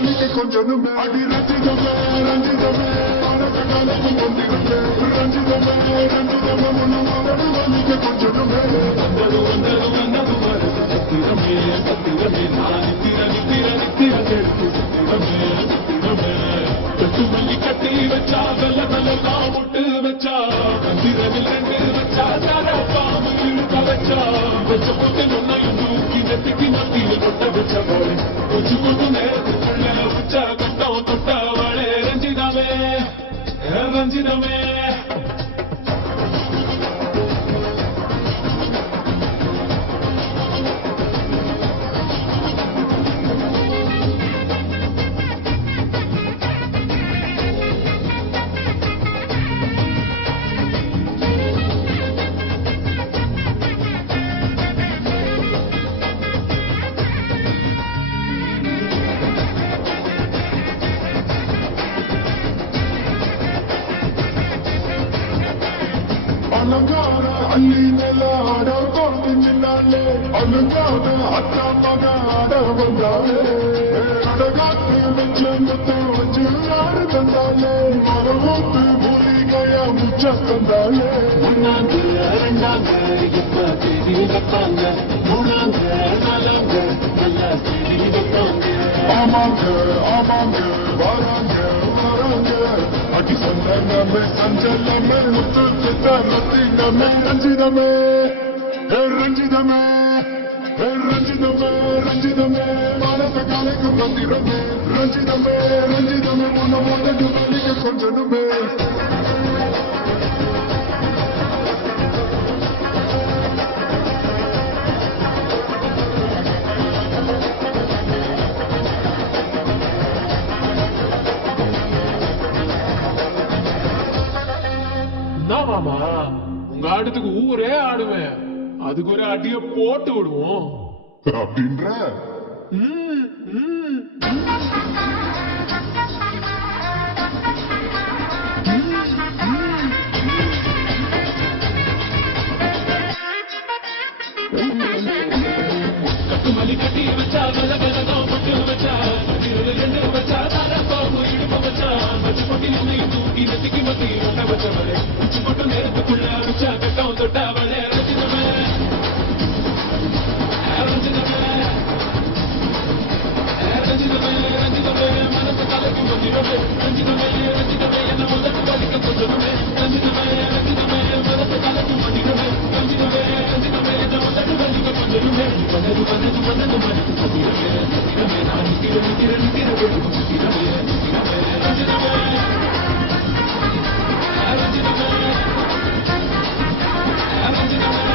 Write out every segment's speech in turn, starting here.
கொஞ்சமே அடி ரஞ்சிதமே ரஞ்சிதமே மனச கலக்கு கொண்டிருந்தே ரஞ்சிதமே ரஞ்சிதமே முன்னுக்கு கொஞ்சமே வந்தது வந்தது வந்தது மனசு சத்திரமே சத்திரமே நான் நித்திர நித்திர நித்திர கேட்டு சத்திரமே சத்திரமே கட்டு மல்லி கட்டி வச்சா வெள்ள வெள்ளலாம் முட்டு வச்சா கந்திரவில் ரெண்டு வச்சா சார பாம்பு இழுக்க வச்சா வச்ச போட்டு நொன்னையும் தூக்கி நெத்திக்கு மத்தியில் கொட்ட வச்ச போலே கொஞ்சு கொண்டு நேரத்துக்குள்ள உச்சா கட்டம் தொட்டவளே ரஞ்சிதமே ரஞ்சிதமே அலங்கார அள்ளி நில ஆட கொண்டினாலே அலங்கார அத்தா மக ஆட வந்தாலே அடகாத்து வச்சு வச்சு ஆடு தந்தாலே மரமூத்து மூலிகையா முச்ச தந்தாலே ஒன்னாங்க ரெண்டாங்க இப்ப தேடி வைப்பாங்க மூணாங்க நாலாங்க நல்லா தேடி வைப்பாங்க ஆமாங்க ஆமாங்க வராங்க வராங்க அடி சந்தனமே சஞ்சலமே முத்து ரத்தினமே ரஞ்சிதமே ரஞ்சிதமே ரஞ்சிதமே ரஞ்சிதமே மனச கலைக்கு மந்திரமே ரஞ்சிதமே ரஞ்சிதமே முன்னக்கு வலிக்க கொஞ்சமே மாமா உங்க ஆட்டத்துக்கு ஊரே ஆடுவேன் அதுக்கு ஒரு அடிய போட்டு விடுவோம் அப்படின்ற கட்டுமல்லி கட்டி வச்சா வெள்ள வெள்ளம் பட்டு வச்சா ரெண்டு வச்சா தாரப்பாம்பு இடுப்ப வச்சா வச்சு போட்டி நின்னையும் தூக்கி நெத்திக்கு மத்தி ஒட்ட வச்சவளே உச்சி போட்டு நேரத்துக்குள்ள வச்சா கட்டம் தொட்டவளே ரஞ்சிதமே ரஞ்சிதமே ரஞ்சிதமே ரஞ்சிதமே மனசு கலக்கு மந்திரமே ரஞ்சிதமே ரஞ்சிதமே என்ன முதல் கலிக்க கொஞ்சமே ரஞ்சிதமே ரஞ்சிதமே மனசு கலக்கு மந்திரமே ரஞ்சிதமே ரஞ்சிதமே என்ன முதல் கலிக்க கொஞ்சமே வந்தது வந்தது வந்தது மனசு சத்திரமே சத்திரமே நான் நித்திர நித்திர நித்திர வேணும் சத்திரமே சத்திரமே ரஞ்சிதமே ரஞ்சிதமே ரஞ்சிதமே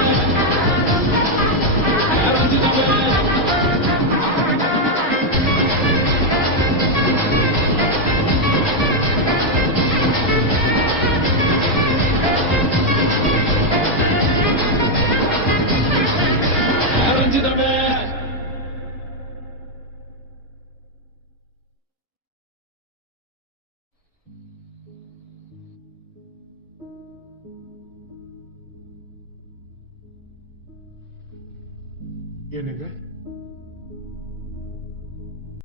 ரஞ்சிதமே என்னங்க